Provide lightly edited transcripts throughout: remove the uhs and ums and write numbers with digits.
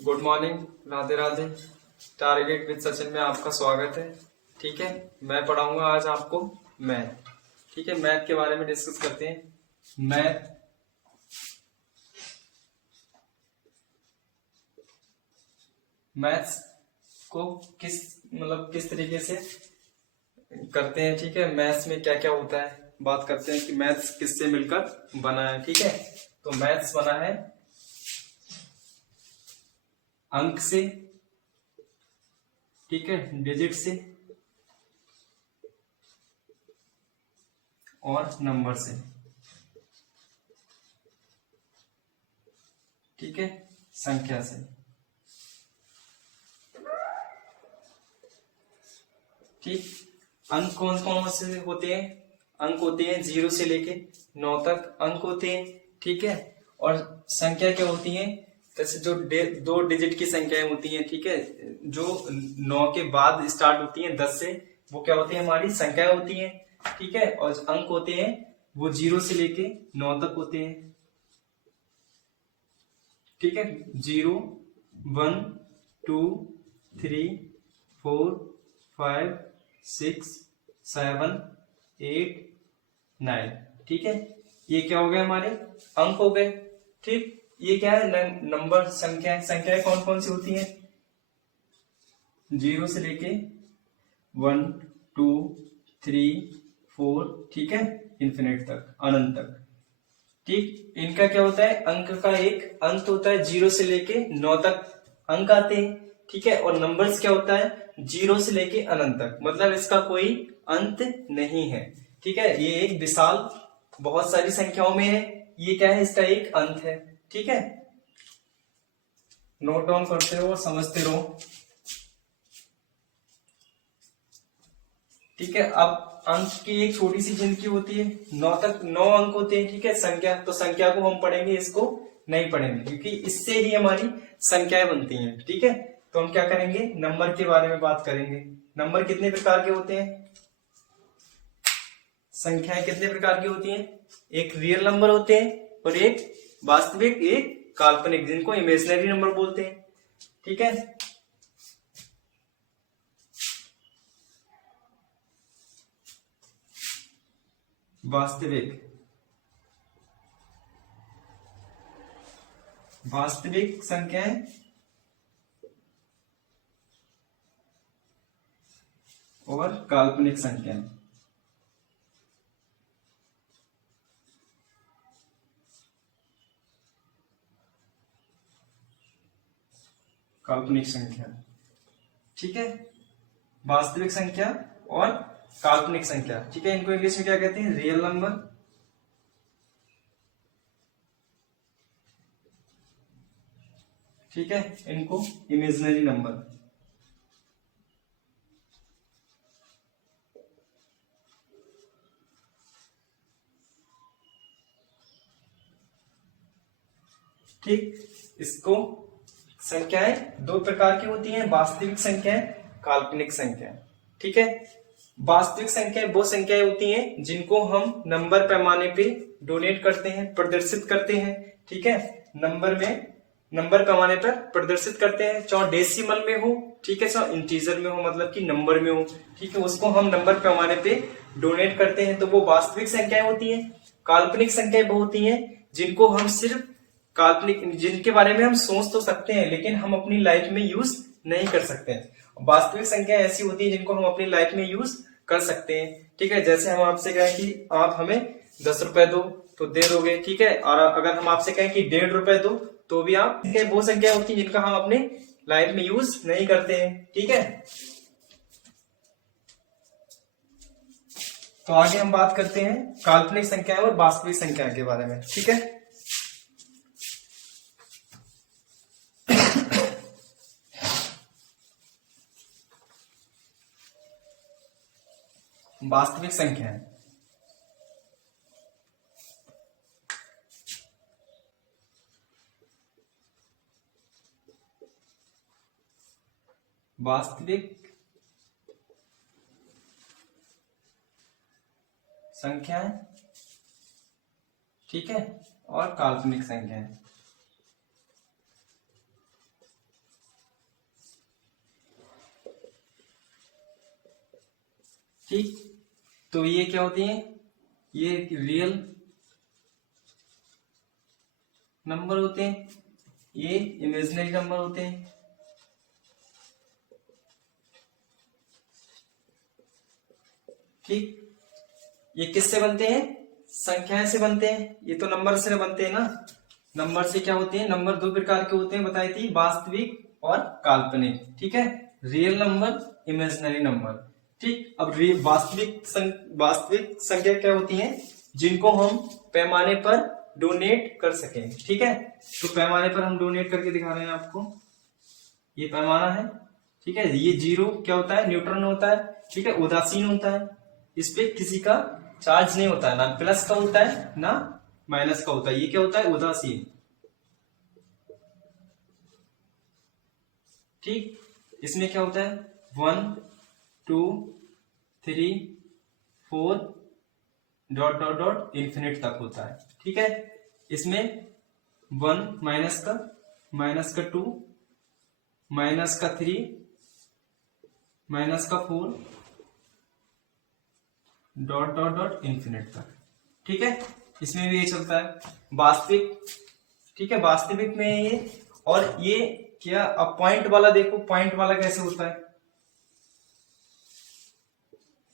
Good morning, Radhe Radhe. Target with Sachin में आपका स्वागत है। ठीक है, मैं पढ़ाऊंगा आज आपको मैथ। ठीक है, मैथ के बारे में डिस्कस करते हैं। मैथ्स को किस तरीके से करते हैं। ठीक है, मैथ्स में क्या क्या होता है, बात करते हैं कि मैथ्स किससे मिलकर बना है। ठीक है, तो मैथ्स बना है अंक से, ठीक है, डिजिट से और नंबर से। ठीक है, संख्या से। ठीक, अंक कौन कौन से होते हैं? अंक होते हैं 0 से लेके 9 तक अंक होते हैं। ठीक है, और संख्या क्या होती है? जैसे जो दो डिजिट की संख्याएं होती हैं, ठीक है, जो 9 के बाद स्टार्ट होती हैं 10 से, वो क्या होती है? हमारी संख्या होती है। ठीक है, और जो अंक होते हैं वो 0 से लेके 9 तक होते हैं। ठीक है, 0, 1, 2, 3, 4, 5, 6, 7, 8, 9। ठीक है, ये क्या हो गए? हमारे अंक हो गए। ठीक, ये क्या है? नंबर, संख्याएं कौन कौन सी होती हैं? 0 से लेके 1, 2, 3, 4, ठीक है, इन्फिनिट तक, अनंत तक। ठीक, इनका क्या होता है? अंक का एक अंत होता है, 0 से लेके 9 तक अंक आते हैं। ठीक है, और नंबर्स क्या होता है? 0 से लेके अनंत तक, मतलब इसका कोई अंत नहीं है। ठीक है, ये एक विशाल बहुत सारी संख्याओं में है, ये क्या है? इसका एक अंत है। ठीक है, नोट डाउन करते रहो और समझते रहो। ठीक है, अब अंक की एक छोटी सी गिनती होती है, 9 तक 9 अंक होते हैं। ठीक है, संख्या, तो संख्या को हम पढ़ेंगे, इसको नहीं पढ़ेंगे, क्योंकि इससे ही हमारी संख्याएं बनती हैं। ठीक है, तो हम क्या करेंगे? नंबर के बारे में बात करेंगे। नंबर कितने प्रकार के होते हैं? संख्याएं कितने प्रकार की होती हैं? एक रियल नंबर होते हैं और एक वास्तविक, एक काल्पनिक, जिनको इमेजिनरी नंबर बोलते हैं। ठीक है, वास्तविक संख्याएं और काल्पनिक संख्याएं। काल्पनिक संख्या, ठीक है, वास्तविक संख्या और काल्पनिक संख्या। ठीक है, इनको इंग्लिश में क्या कहते हैं? रियल नंबर, ठीक है, इनको इमेजिनरी नंबर। ठीक, इसको संख्याएं दो प्रकार की होती हैं, वास्तविक संख्याएं, काल्पनिक संख्याएं। ठीक है, वास्तविक संख्याएं वो संख्याएं होती हैं जिनको हम नंबर पैमाने पे डोनेट करते हैं, प्रदर्शित करते हैं। ठीक है, नंबर पैमाने पर प्रदर्शित करते हैं, चाहे डेसिमल में हो, ठीक है, चाहे इंटीजर में हो, मतलब कि नंबर में हो। ठीक है, उसको हम नंबर पैमाने पे डोनेट करते हैं, तो वो वास्तविक संख्याएं होती हैं। काल्पनिक संख्याएं वो होती हैं जिनको हम सिर्फ काल्पनिक, जिनके बारे में हम सोच तो सकते हैं लेकिन हम अपनी लाइफ में यूज नहीं कर सकते हैं। वास्तविक संख्या ऐसी होती है जिनको हम अपनी लाइफ में यूज कर सकते हैं। ठीक है, जैसे हम आपसे कहें कि आप हमें 10 रुपए दो, तो दे दोगे। ठीक है, और अगर हम आपसे कहें कि 1.5 रुपए दो, तो भी आप, वो संख्या होती है जिनका हम अपने लाइफ में यूज नहीं करते हैं। ठीक है, तो आगे हम बात करते हैं काल्पनिक संख्या और वास्तविक संख्या के बारे में। ठीक है, वास्तविक संख्या है, वास्तविक संख्याएं, ठीक है, और काल्पनिक संख्याएं। ठीक, तो ये क्या होती है, ये रियल नंबर होते हैं, ये इमेजिनरी नंबर होते हैं। ठीक, ये किससे बनते हैं, संख्याएं से बनते हैं, ये तो नंबर से बनते हैं ना। नंबर से क्या होते हैं, नंबर दो प्रकार के होते हैं बताई थी, वास्तविक और काल्पनिक। ठीक है, रियल नंबर, इमेजिनरी नंबर। ठीक, अब वास्तविक संख्या क्या होती हैं, जिनको हम पैमाने पर डोनेट कर सकें। ठीक है, तो पैमाने पर हम डोनेट करके दिखा रहे हैं आपको, ये पैमाना है। ठीक है, ये जीरो क्या होता है, न्यूट्रल होता है। ठीक है, उदासीन होता है, इस पे किसी का चार्ज नहीं होता है, ना प्लस का होता है ना माइनस का होता है, ये क्या होता है, उदासीन। ठीक, इसमें क्या होता है, 1 2 3 4 डॉट डॉट डॉट इन्फिनिट तक होता है। ठीक है, इसमें 1 माइनस का 2 माइनस का 3 माइनस का 4 डॉट डॉट डॉट इन्फिनिट तक। ठीक है, इसमें भी ये चलता है वास्तविक। ठीक है, वास्तविक में ये, और ये क्या, अब पॉइंट वाला देखो, पॉइंट वाला कैसे होता है,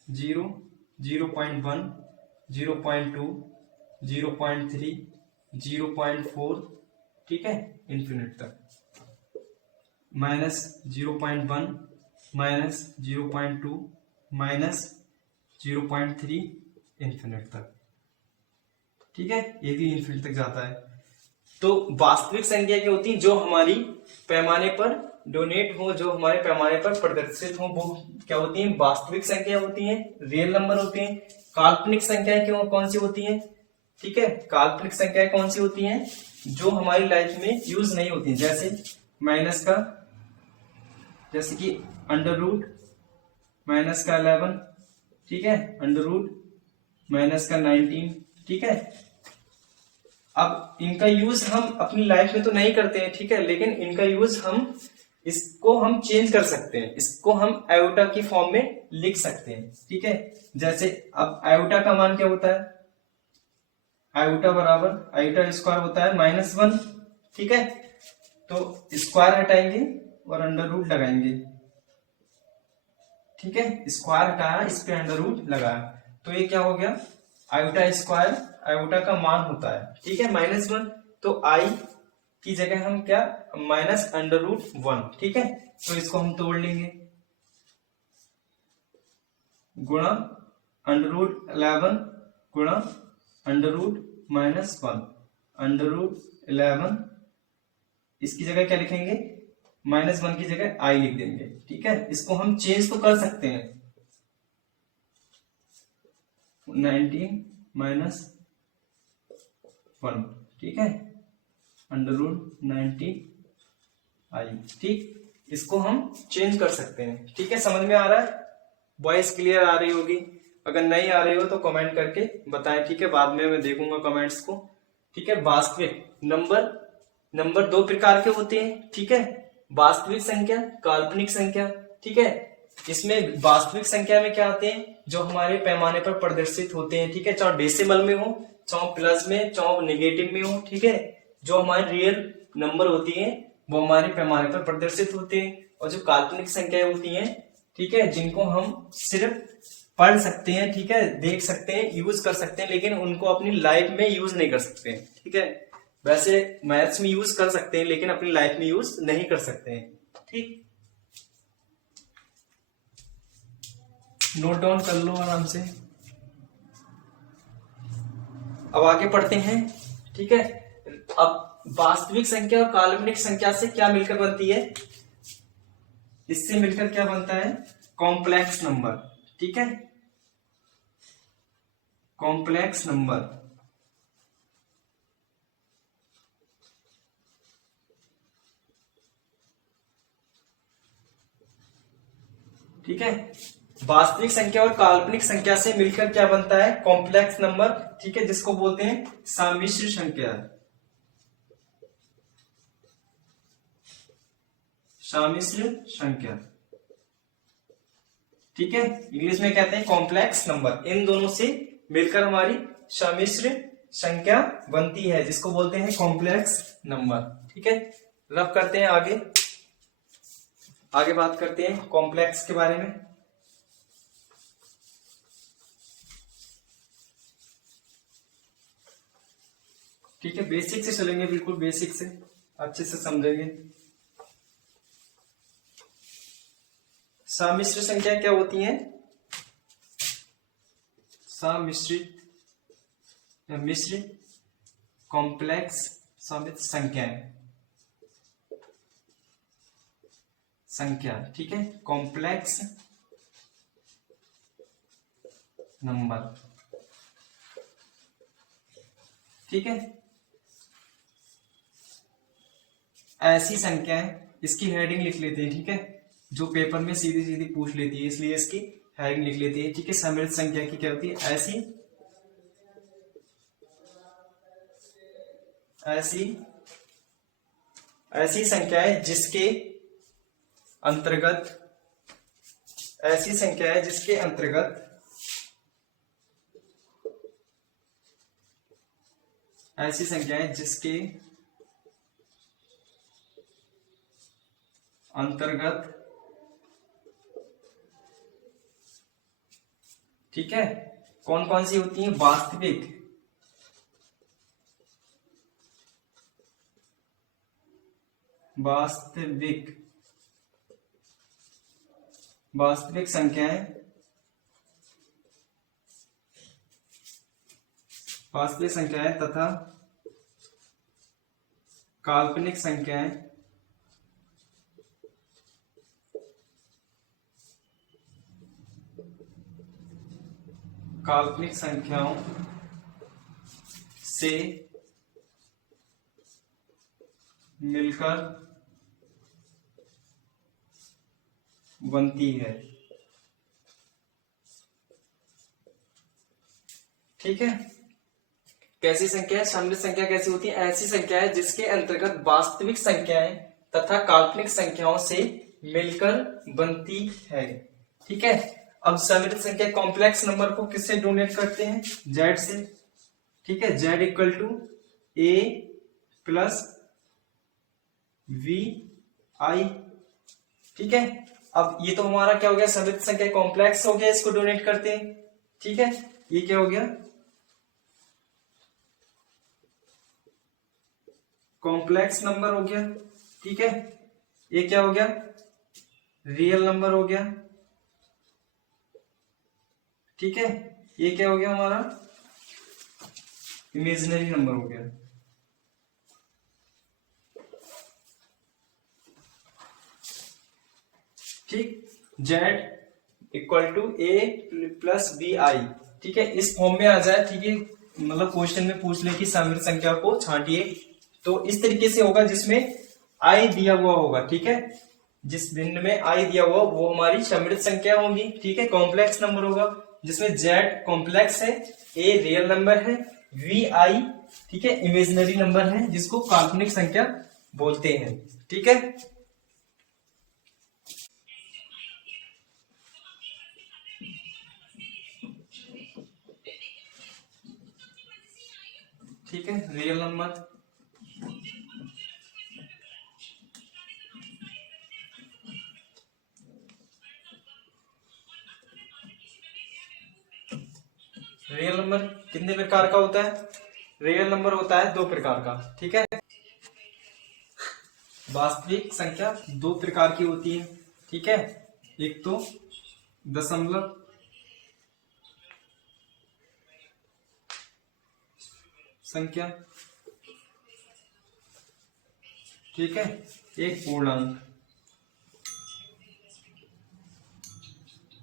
0 0.1 0.2 0.3 0.4, ठीक है, इन्फिनिट तक, माइनस 0.1 माइनस 0.2 माइनस 0.3 इन्फिनिट तक। ठीक है, ये भी इन्फिनिट तक जाता है। तो वास्तविक संख्या क्या होती है, जो हमारी पैमाने पर डोनेट हो, जो हमारे पैमाने पर प्रदर्शित हो, वो क्या होती है, वास्तविक संख्या होती है, रियल नंबर होते हैं। काल्पनिक संख्याएं क्यों कौन सी होती हैं, ठीक है, काल्पनिक संख्याएं कौन सी होती हैं, जो हमारी लाइफ में यूज नहीं होती, जैसे माइनस का, जैसे कि अंडर रूट माइनस का 11, ठीक है, अंडर रूट माइनस का 19। ठीक है, अब इनका यूज हम अपनी लाइफ में तो नहीं करते हैं, ठीक है, लेकिन इनका यूज हम, इसको हम चेंज कर सकते हैं, इसको हम आयोटा की फॉर्म में लिख सकते हैं। ठीक है, जैसे अब आयोटा का मान क्या होता है, आयोटा बराबर, आयोटा स्क्वायर होता है -1। ठीक है, तो स्क्वायर हटाएंगे और अंडर रूट लगाएंगे। ठीक है, स्क्वायर हटाया, इस पे अंडर रूट लगाया, तो ये क्या हो गया, आयोटा स्क्वायर, आयोटा का मान होता है, ठीक है, -1। तो आई की जगह हम क्या, माइनस अंडर रूट 1। ठीक है, तो इसको हम तोड़ लेंगे, गुणा अंडर रूट 11 गुणा अंडर रूट -1, अंडर रूट 11, इसकी जगह क्या लिखेंगे, -1 की जगह आई लिख देंगे। ठीक है, इसको हम चेंज तो कर सकते हैं, 19 -1, ठीक है, अंडर रूट 90 आई। ठीक, इसको हम चेंज कर सकते हैं। ठीक है, समझ में आ रहा है, वॉइस क्लियर आ रही होगी, अगर नहीं आ रही हो तो कमेंट करके बताएं। ठीक है, बाद में मैं देखूंगा कमेंट्स को। ठीक है, वास्तविक नंबर दो प्रकार के होते हैं। ठीक है, वास्तविक संख्या, काल्पनिक संख्या। ठीक है, इसमें वास्तविक संख्या में क्या आते हैं, जो हमारे पैमाने पर प्रदर्शित होते हैं। ठीक है, चाहे डेसिमल में हो, चाहे प्लस में, चाहे नेगेटिव में हो। ठीक है, जो हमारे रियल नंबर होती हैं वो हमारे पैमाने पर प्रदर्शित होते हैं। और जो काल्पनिक संख्याएं होती हैं, ठीक है, जिनको हम सिर्फ पढ़ सकते हैं, ठीक है, देख सकते हैं, यूज कर सकते हैं, लेकिन उनको अपनी लाइफ में यूज नहीं कर सकते हैं। ठीक है, वैसे मैथ्स में यूज कर सकते हैं, लेकिन अपनी लाइफ में यूज नहीं कर सकते हैं। ठीक, नोट डाउन कर लो आराम से। अब आगे पढ़ते हैं। ठीक है, अब वास्तविक संख्या और काल्पनिक संख्या से क्या मिलकर बनती है, इससे मिलकर क्या बनता है, कॉम्प्लेक्स नंबर। ठीक है, कॉम्प्लेक्स नंबर। ठीक है, वास्तविक संख्या और काल्पनिक संख्या से मिलकर क्या बनता है, कॉम्प्लेक्स नंबर। ठीक है, जिसको बोलते हैं सम्मिश्र संख्या, सम्मिश्र संख्या। ठीक है, इंग्लिश में कहते हैं कॉम्प्लेक्स नंबर। इन दोनों से मिलकर हमारी सम्मिश्र संख्या बनती है, जिसको बोलते हैं कॉम्प्लेक्स नंबर। ठीक है, रब करते हैं आगे बात करते हैं कॉम्प्लेक्स के बारे में। ठीक है, बेसिक से चलेंगे, बिल्कुल बेसिक से अच्छे से समझेंगे। सम्मिश्र संख्या क्या होती है? सम्मिश्रित या मिश्र कॉम्प्लेक्स सम्मिश्र संख्या। ठीक है, कॉम्प्लेक्स नंबर। ठीक है, ऐसी संख्याएं, इसकी हेडिंग लिख लेते हैं। ठीक है, जो पेपर में सीधी सीधी पूछ लेती है, इसलिए इसकी हेडिंग लिख लेते हैं। ठीक है, सम्मिश्र संख्या की क्या होती है? ऐसी संख्याएं जिसके अंतर्गत ठीक है, कौन कौन सी होती हैं? वास्तविक संख्याएं तथा काल्पनिक संख्याओं से मिलकर बनती है। ठीक है, कैसी संख्या है? सम्मिश्र संख्या कैसी होती है? ऐसी संख्या है जिसके अंतर्गत वास्तविक संख्याएं तथा काल्पनिक संख्याओं से मिलकर बनती है। ठीक है, अब सम्मिश्र संख्या कॉम्प्लेक्स नंबर को किससे डोनेट करते हैं? जेड से। ठीक है, Z equal to A plus V I. ठीक है, अब ये तो हमारा क्या हो गया? सम्मिश्र संख्या कॉम्प्लेक्स हो गया, इसको डोनेट करते हैं। ठीक है, ये क्या हो गया? कॉम्प्लेक्स नंबर हो गया। ठीक है, ये क्या हो गया? रियल नंबर हो गया। ठीक है, ये क्या हो गया हमारा? इमेजिनरी नंबर हो गया। ठीक, Z equal to A plus B I. ठीक है, इस फॉर्म में आ जाए। ठीक है, मतलब क्वेश्चन में पूछ ले कि सम्मिश्र संख्या को छांटिए, तो इस तरीके से होगा जिसमें आई दिया हुआ होगा। ठीक है, जिस भिन्न में आई दिया हुआ वो हमारी सम्मिश्र संख्या होगी। ठीक है, कॉम्प्लेक्स नंबर होगा, जिसमें जेड कॉम्प्लेक्स है, ए रियल नंबर है, वी आई ठीक है इमेजिनरी नंबर है, जिसको काल्पनिक संख्या बोलते हैं। ठीक है, ठीक है, रियल नंबर। रियल नंबर कितने प्रकार का होता है? रियल नंबर होता है 2 प्रकार का। ठीक है, वास्तविक संख्या 2 प्रकार की होती है। ठीक है, एक तो दशमलव संख्या, ठीक है, एक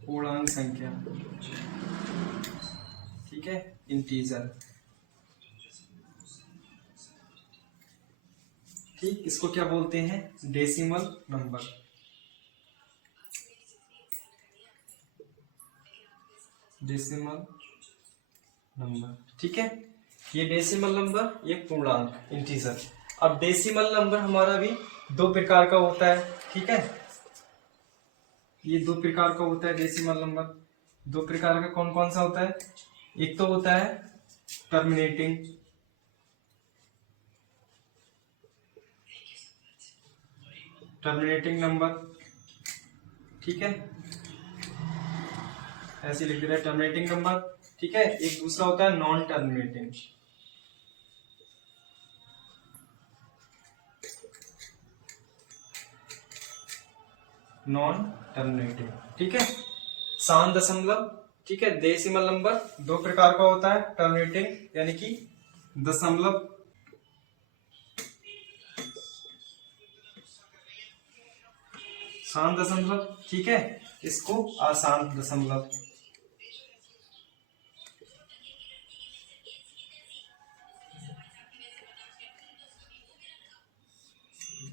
पूर्णांक संख्या, ठीक है, इंटीजर। ठीक, इसको क्या बोलते हैं? Decimal number. डेसिमल नंबर, ठीक है, ये डेसिमल नंबर, ये पूर्णांक इंटीजर। अब डेसिमल नंबर हमारा भी 2 प्रकार का होता है। ठीक है, ये दो प्रकार का होता है डेसिमल नंबर। दो प्रकार का कौन कौन सा होता है? एक तो होता है टर्मिनेटिंग, टर्मिनेटिंग नंबर, ठीक है, ऐसे लिख दिया टर्मिनेटिंग नंबर, ठीक है। एक दूसरा होता है नॉन टर्मिनेटिंग, नॉन टर्मिनेटिंग, ठीक है। शांत दशमलव, ठीक है। डेसिमल नंबर दो प्रकार का होता है, टर्मिनेटिंग यानी कि दशमलव, शांत दशमलव, ठीक है, इसको अशांत दशमलव,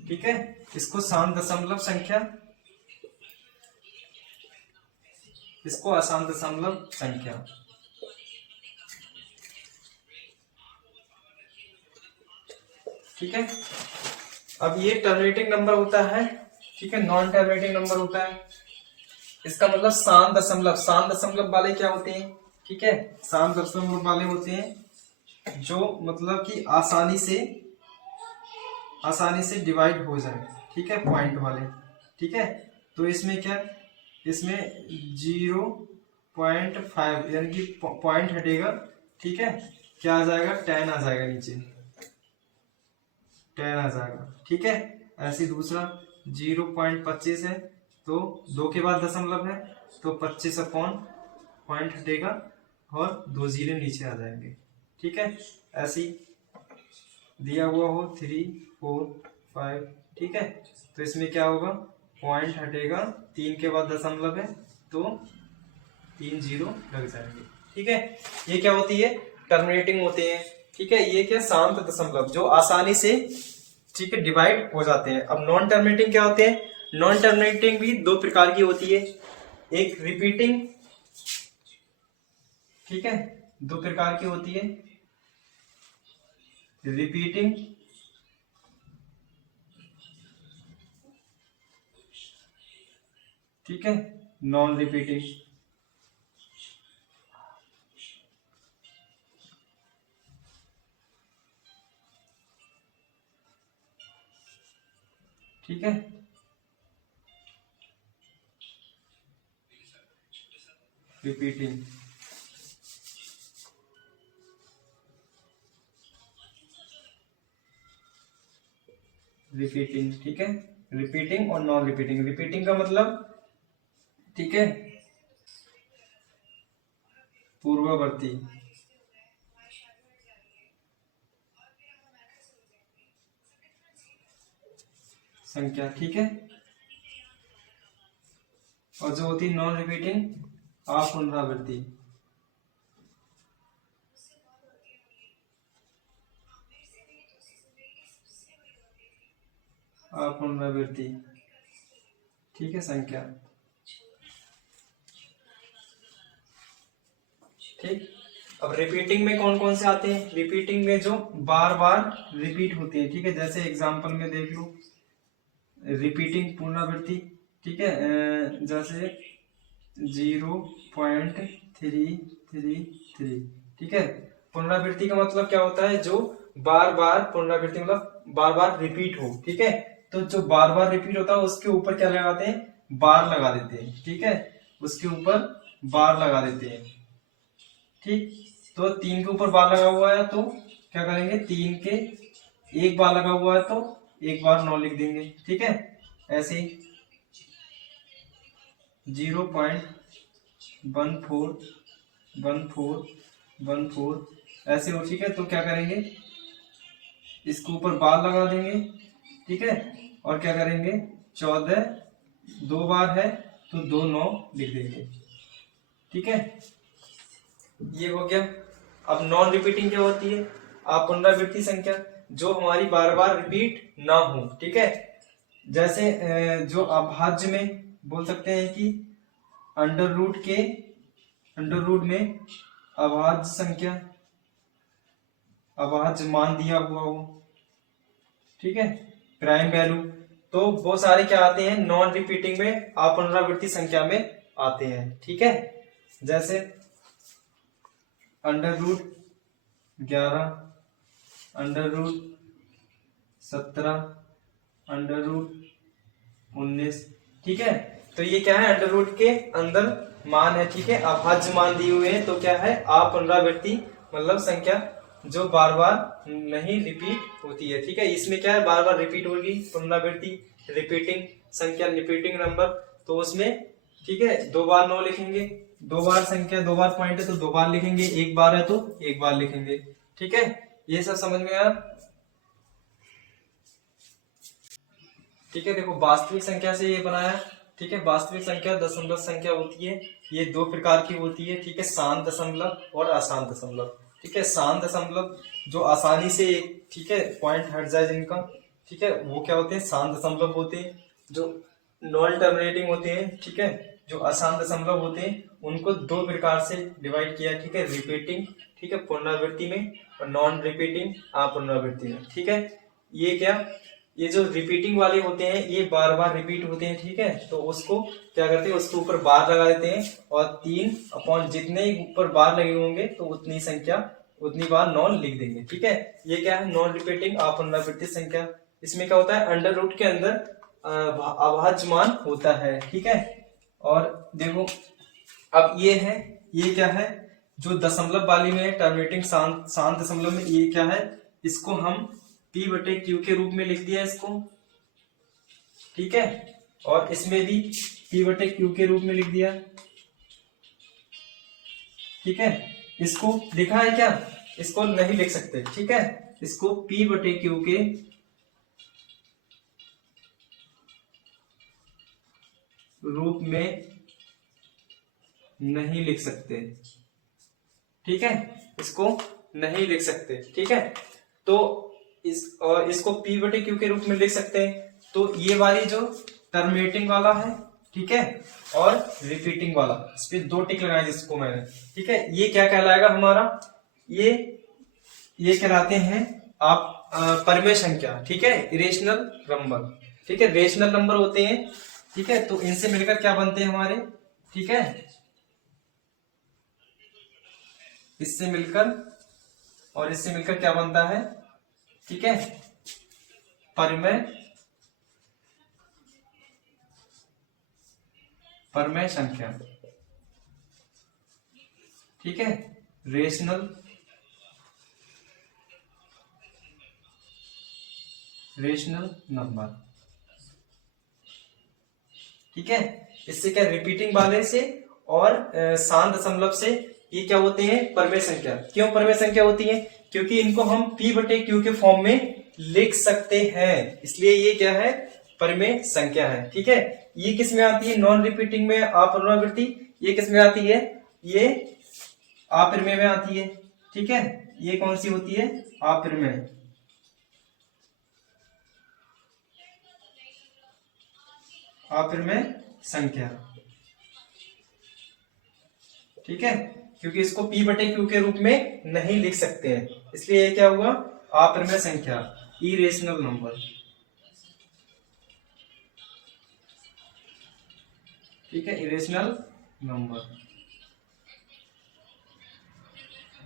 ठीक है, इसको शांत दशमलव संख्या, इसको अशांत दशमलव संख्या, ठीक है। अब ये टर्मिनेटिंग नंबर होता है, ठीक है, नॉन टर्मिनेटिंग नंबर होता है। इसका मतलब शांत दशमलव, शांत दशमलव वाले क्या होते हैं, ठीक है, शांत दशमलव वाले होते हैं जो मतलब कि आसानी से डिवाइड हो जाए, ठीक है, पॉइंट वाले, ठीक है। तो इसमें क्या, इसमें 0.5 यानी कि पॉइंट हटेगा, ठीक है, क्या आ जाएगा, 10 आ जाएगा, नीचे 10 आ जाएगा, ठीक है। ऐसे दूसरा 0.25 है तो 2 के बाद दशमलव है तो 25 अपॉन पॉइंट हटेगा और 2 जीरो नीचे आ जाएंगे, ठीक है। ऐसे दिया हुआ हो 3, 4, 5, ठीक है, तो इसमें क्या होगा, पॉइंट हटेगा, 3 के बाद दशमलव है तो 3 जीरो लग जाएंगे, ठीक है। ये क्या होती है, टर्मिनेटिंग होते हैं, ठीक है। ये क्या, शांत दशमलव जो आसानी से, ठीक है, डिवाइड हो जाते हैं। अब नॉन टर्मिनेटिंग क्या होते हैं? नॉन टर्मिनेटिंग भी दो प्रकार की होती है, एक रिपीटिंग, ठीक है, दो प्रकार की होती है, रिपीटिंग, ठीक है, नॉन रिपीटिंग, ठीक है। रिपीटिंग, रिपीटिंग, ठीक है, रिपीटिंग और नॉन रिपीटिंग। रिपीटिंग का मतलब, ठीक है, पूर्ववर्ती संख्या, ठीक है। और जो होती है नॉन रिपीटिंग, अपुनरावृत्ति, अपुनरावृत्ति, ठीक है, संख्या, ठीक। अब रिपीटिंग में कौन कौन से आते हैं? रिपीटिंग में जो बार बार रिपीट होते हैं, ठीक है, जैसे एग्जांपल में देख लो, रिपीटिंग पुनरावृत्ति, ठीक है, जैसे 0.333, ठीक है। पुनरावृत्ति का मतलब क्या होता है, जो बार बार, पुनरावृत्ति मतलब बार बार रिपीट हो, ठीक है। तो जो बार बार रिपीट होता है उसके ऊपर क्या लगाते हैं, बार लगा देते हैं, ठीक है, उसके ऊपर बार लगा देते हैं, ठीक। तो 3 के ऊपर बार लगा हुआ है तो क्या करेंगे, 3 के एक बार लगा हुआ है तो एक बार 9 लिख देंगे, ठीक है। ऐसे 0.141414 ऐसे हो, ठीक है। तो क्या करेंगे, इसके ऊपर बार लगा देंगे, ठीक है, और क्या करेंगे, 14 दो बार है तो 2 9 लिख देंगे, ठीक है। ये हो गया। अब नॉन रिपीटिंग क्या होती है? पुनरावृत्ति संख्या जो हमारी बार बार रिपीट ना हो, ठीक है। जैसे जो अभाज्य में बोल सकते हैं कि अंडर रूट में अभाज्य संख्या, अभाज्य मान दिया हुआ हो, ठीक है, प्राइम वैल्यू, तो वो सारे क्या आते हैं, नॉन रिपीटिंग में, अपुनरावृत्ति संख्या में आते हैं। ठीक है, जैसे √11, √17, √19। ठीक है, तो ये क्या है, अंडर रूट के अंदर मान है। ठीक है, अभाज्य मान दिए हुए हैं, तो क्या है, अपुनरावृत्ति मतलब संख्या जो बार बार नहीं रिपीट होती है। ठीक है, इसमें क्या है, बार बार रिपीट होगी, पुनरावृत्ति, रिपीटिंग संख्या, रिपीटिंग नंबर, तो उसमें ठीक है 2 बार 9 लिखेंगे, 2 बार संख्या, 2 बार पॉइंट है तो 2 बार लिखेंगे, 1 बार है तो 1 बार लिखेंगे। ठीक है, ये सब समझ में आया। ठीक है, देखो वास्तविक संख्या से ये बनाया। ठीक है, वास्तविक संख्या दशमलव संख्या होती है, ये 2 प्रकार की होती है। ठीक है, शांत दशमलव और अशांत दशमलव। ठीक है, शांत दशमलव जो आसानी से ठीक है पॉइंट हट जाए जिनका, ठीक है, वो क्या होते हैं, शांत दशमलव होते हैं, जो नॉन टर्मिनेटिंग होते हैं। ठीक है, जो अशांत दशमलव होते हैं उनको 2 प्रकार से डिवाइड किया। ठीक है, रिपीटिंग, ठीक है, पुनरावृत्ति में, और नॉन रिपीटिंग, अपुनरावृत्ति में। ठीक है, ये क्या, ये जो रिपीटिंग वाले होते हैं ये बार बार रिपीट होते हैं। ठीक है, तो उसको क्या करते हैं, उसके ऊपर बार लगा देते हैं, और 3 अपॉन जितने ही ऊपर बार लगे होंगे तो उतनी संख्या, उतनी बार नॉन लिख देंगे। ठीक है, ये क्या है, नॉन रिपीटिंग अपुनरावृत्ति संख्या। इसमें क्या होता है, अंडर रूट के अंदर अभाज्य मान होता है। ठीक है, और देखो अब ये है, ये क्या है, जो दशमलव वाली में टर्मिनेटिंग शांत दशमलव में, ये क्या है, इसको हम P/Q के रूप में लिख दिया इसको। ठीक है, और इसमें भी P/Q के रूप में लिख दिया। ठीक है, इसको लिखा है क्या, इसको नहीं लिख सकते। ठीक है, इसको P/Q के रूप में नहीं लिख सकते। ठीक है, इसको नहीं लिख सकते। ठीक है, तो इसको P/Q के रूप में लिख सकते हैं। तो ये वाली जो टर्मिनेटिंग वाला है, ठीक है, और रिपीटिंग वाला, इस पे 2 टिक लगाए जिसको मैंने। ठीक है, ये क्या कहलाएगा हमारा, ये कहलाते हैं आप परिमेय संख्या। ठीक है, इरेशनल नंबर। ठीक है, रेशनल नंबर होते हैं। ठीक है, तो इनसे मिलकर क्या बनते हैं हमारे, ठीक है, इससे मिलकर और इससे मिलकर क्या बनता है, ठीक है, परिमेय संख्या। ठीक है, रेशनल नंबर। ठीक है, इससे क्या, रिपीटिंग वाले से और शांत दशमलव से ये क्या होते हैं, परिमेय संख्या। क्यों परिमेय संख्या होती है, क्योंकि इनको हम P/Q के फॉर्म में लिख सकते हैं, इसलिए ये क्या है, परिमेय संख्या है। ठीक है, ये किस में आती है, नॉन रिपीटिंग में, अपुनरावृत्ति। ये किस में आती है, ये अपरिमेय में आती है। ठीक है, ये कौन सी होती है, अपरिमेय। अपरिमेय संख्या। ठीक है, क्योंकि इसको P/Q के रूप में नहीं लिख सकते हैं, इसलिए ये क्या हुआ, अपरिमेय संख्या, इरेशनल नंबर। ठीक है, इरेशनल नंबर।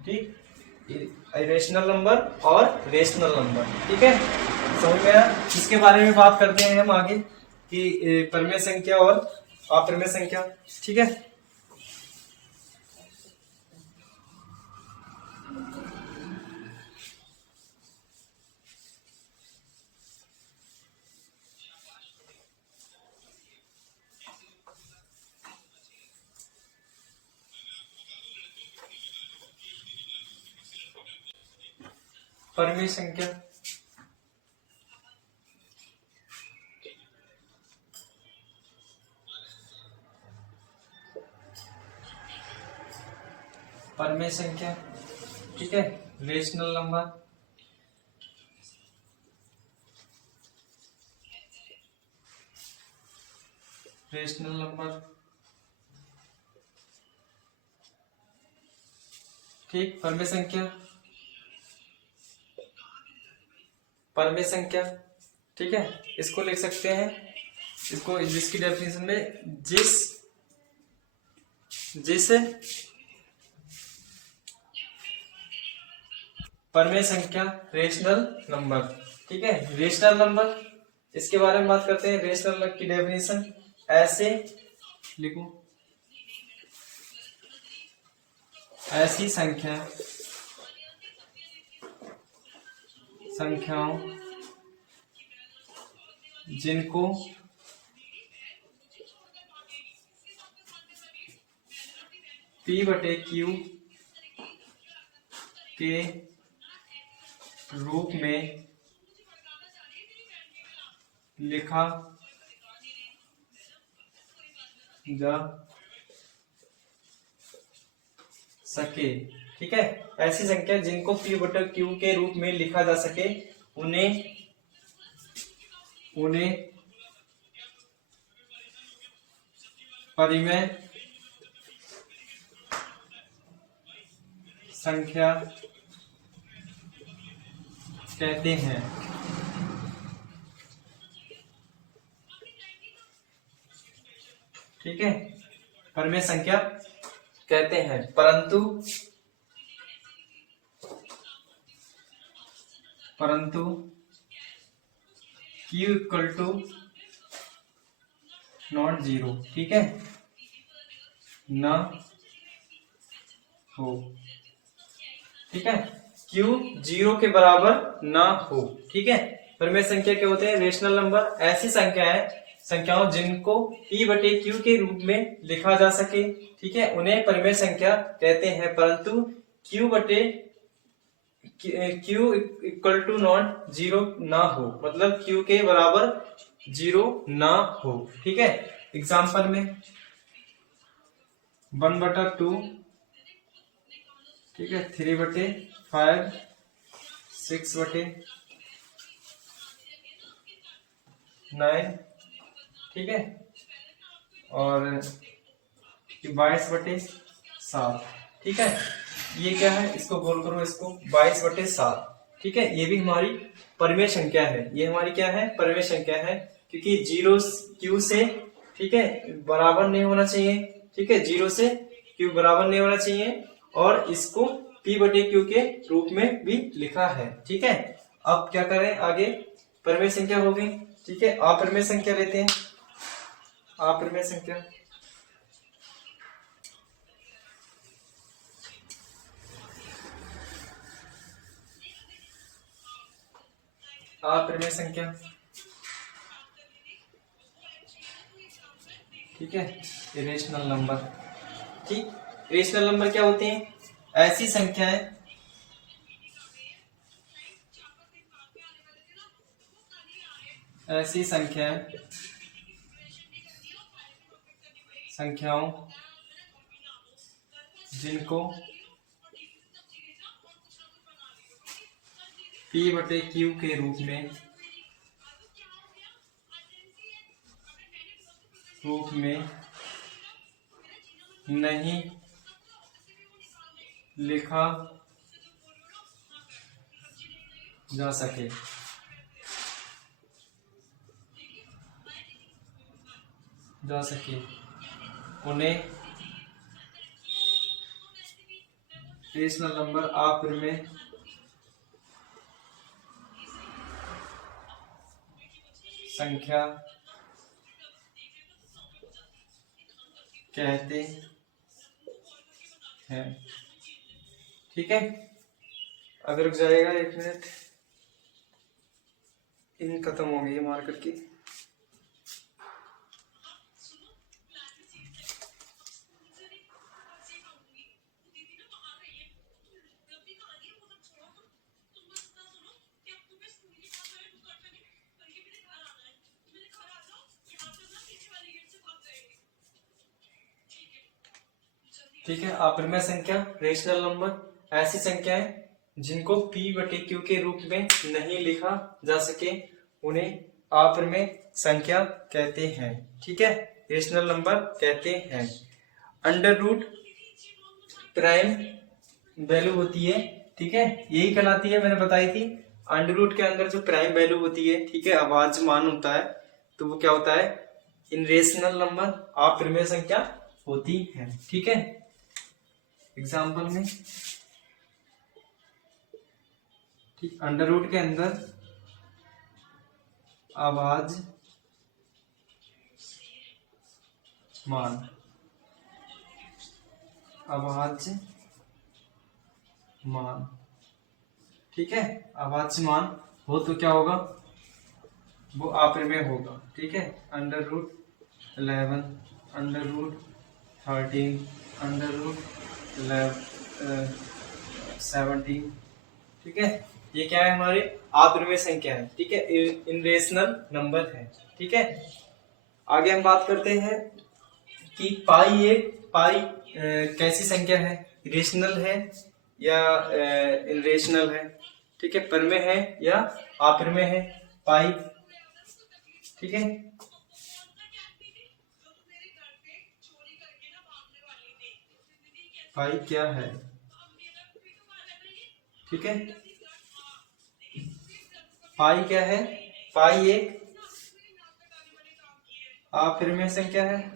ठीक, इरेशनल नंबर और रेशनल नंबर। ठीक है, समझ में आया। इसके बारे में बात करते हैं हम आगे कि परिमेय संख्या और अपरिमेय संख्या। ठीक है, परिमेय संख्या, परिमेय संख्या। ठीक है, रेशनल नंबर, रेशनल नंबर। ठीक, परिमेय संख्या, परिमेय संख्या। ठीक है, इसको लिख सकते हैं, इसको जिसकी डेफिनेशन में जिस परमेय संख्या रेशनल नंबर, ठीक है, रेशनल नंबर, इसके बारे में बात करते हैं। रेशनल नंबर की डेफिनेशन ऐसे लिखो, ऐसी संख्याओं जिनको P/Q के रूप में लिखा जा सके, ठीक है। ऐसी संख्या जिनको P/Q के रूप में लिखा जा सके उन्हें परिमेय संख्या कहते हैं, ठीक है, परिमेय संख्या कहते हैं। परंतु Q equal to not zero, ठीक है, न हो, ठीक है, Q जीरो के बराबर ना हो, ठीक है। परिमेय संख्या क्या होते हैं? रेशनल नंबर ऐसी संख्याओं जिनको P/Q के रूप में लिखा जा सके, ठीक है, उन्हें परिमेय संख्या कहते हैं। परंतु Q equal to not zero ना हो, मतलब Q के बराबर जीरो ना हो, ठीक है। एग्जाम्पल में 1/2, ठीक है, 3/5, 6/9, ठीक है, और 22/7, ठीक है। ये क्या है? इसको गोल करो, इसको 22/7, ठीक है। ये भी हमारी परिमेय संख्या है, ये हमारी क्या है? परिमेय संख्या है, क्योंकि जीरो Q से, ठीक है, बराबर नहीं होना चाहिए, ठीक है, जीरो से Q बराबर नहीं होना चाहिए, और इसको P/Q के रूप में भी लिखा है, ठीक है। अब क्या करें आगे? परिमेय संख्या हो गई, ठीक है। अपरिमेय संख्या लेते हैं, अपरिमेय संख्या, अपरिमेय संख्या, ठीक है, इरेशनल नंबर, ठीक। रेशनल नंबर क्या होते हैं? ऐसी संख्याएं संख्याओं जिनको P/Q के रूप में नहीं लिखा जा सके, उन्हें रेशनल नंबर अपरिमेय संख्या कहते हैं, ठीक है। अब रुक जाएगा 1 मिनट, इन खत्म हो गई मार्कर की। ठीक है, अपरिमेय संख्या, रेशनल नंबर ऐसी संख्याएं जिनको P/Q के रूप में नहीं लिखा जा सके उन्हें अपरिमेय संख्या कहते हैं, ठीक है, रेशनल नंबर कहते हैं। अंडर रूट प्राइम वैल्यू होती है, ठीक है, यही कहलाती है, मैंने बताई थी अंडर रूट के अंदर जो प्राइम वैल्यू होती है, ठीक है, अभाज्य मान होता है, तो वो क्या होता है, इनरेशनल नंबर, अपरिमेय संख्या होती है। ठीक है, एग्जाम्पल में ठीक अंडर रूट के अंदर अभाज्य मान, अभाज्य मान, ठीक है, अभाज्य मान हो तो क्या होगा, वो अपरिमेय होगा। ठीक है, under root 11, under root 13, under root 17, ठीक है, ये क्या है, हमारे अपरिमेय संख्या है। ठीक है, इनरेशनल नंबर है। ठीक है, आगे हम बात करते हैं कि पाई कैसी संख्या है, रेशनल है या इनरेशनल है। ठीक है, परिमेय है या अपरिमेय है पाई। ठीक है, पाई क्या है, ठीक है, पाई क्या है, पाई एक अपरिमेय संख्या है।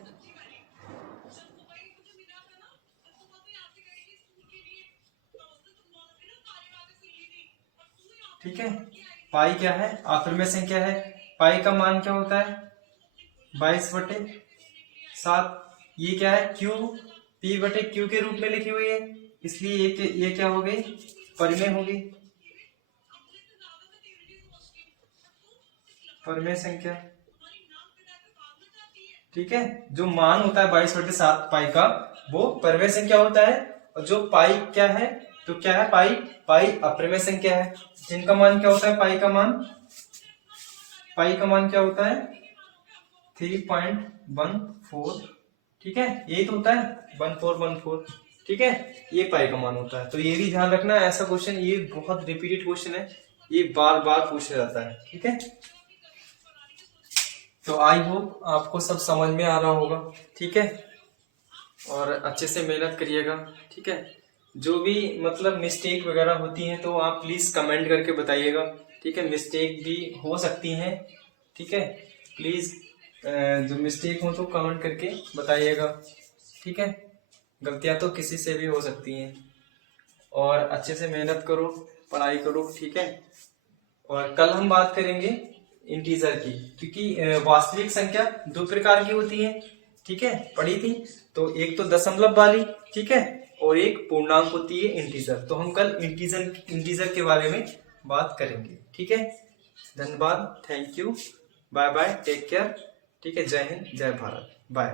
ठीक है, पाई क्या है, अपरिमेय संख्या है। पाई का मान क्या होता है, 22/7। ये क्या है, क्यू, P/Q के रूप में लिखी हुई है, इसलिए ये क्या हो गई, परिमेय होगी, परिमेय संख्या। ठीक है, जो मान होता है 22/7 पाई का, वो परिमेय संख्या होता है। और जो पाई क्या है, तो क्या है, पाई अपरिमेय संख्या है, जिनका मान क्या होता है, पाई का मान क्या होता है, 3.14। ठीक है, यही तो होता है 1414। ठीक है, ये पाई का मान होता है। तो ये भी ध्यान रखना, ऐसा क्वेश्चन ये बहुत रिपीटेड क्वेश्चन है, ये बार बार पूछा जाता है। ठीक है, तो आई होप आपको सब समझ में आ रहा होगा। ठीक है, और अच्छे से मेहनत करिएगा। ठीक है, जो भी मतलब मिस्टेक वगैरह होती हैं तो आप प्लीज कमेंट करके बताइएगा। ठीक है, मिस्टेक भी हो सकती हैं। ठीक है, प्लीज जो मिस्टेक हो तो कमेंट करके बताइएगा। ठीक है, गलतियां तो किसी से भी हो सकती हैं, और अच्छे से मेहनत करो, पढ़ाई करो। ठीक है, और कल हम बात करेंगे इंटीजर की, क्योंकि वास्तविक संख्या दो प्रकार की होती है। ठीक है, पढ़ी थी, तो एक तो दशमलव वाली, ठीक है, और एक पूर्णांक होती है इंटीजर। तो हम कल इंटीजर के बारे में बात करेंगे। ठीक है, धन्यवाद, thank you, bye bye, take care. ठीक है, जय हिंद, जय भारत, बाय।